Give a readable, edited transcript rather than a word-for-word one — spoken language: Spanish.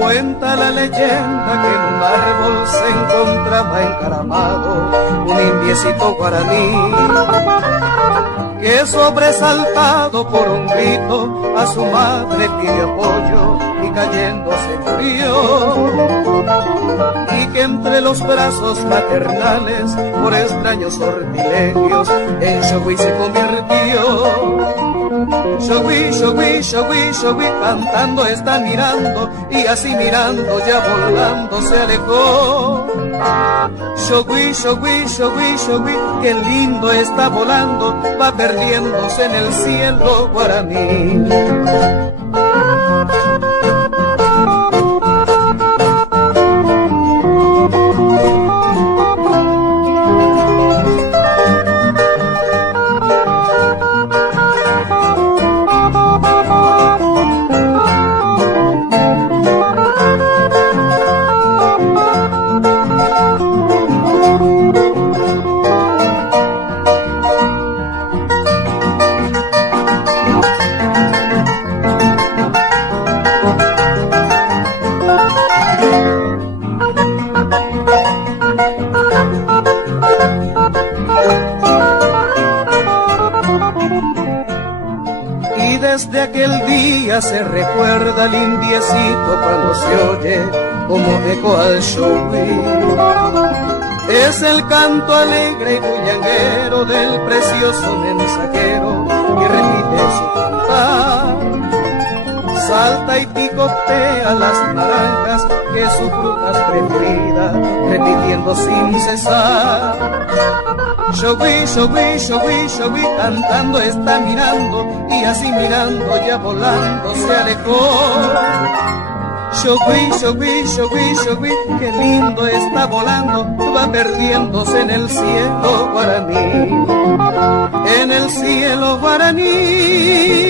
Cuenta la leyenda que en un árbol se encontraba encaramado un indiecito guaraní, que sobresaltado por un grito a su madre pidió apoyo y cayendo se murió, y que entre los brazos maternales por extraños sortilegios en Xogüí se convirtió. Xogüí, Xogüí, Xogüí, Xogüí, cantando está mirando, y así mirando ya volando se alejó. Xogüí, Xogüí, Xogüí, Xogüí, qué lindo está volando, va perdiéndose en el cielo guaraní. Y desde aquel día se recuerda al indiecito cuando se oye como eco al Xogüí. Es el canto alegre y bullanguero del precioso mensajero que repite su cantar. Salta y picotea las naranjas que su fruta es preferida, repitiendo sin cesar. Xogüí, Xogüí, Xogüí, Xogüí, cantando está mirando, y así mirando ya volando se alejó. Xogüí, Xogüí, Xogüí, Xogüí, qué lindo está volando, va perdiéndose en el cielo guaraní, en el cielo guaraní.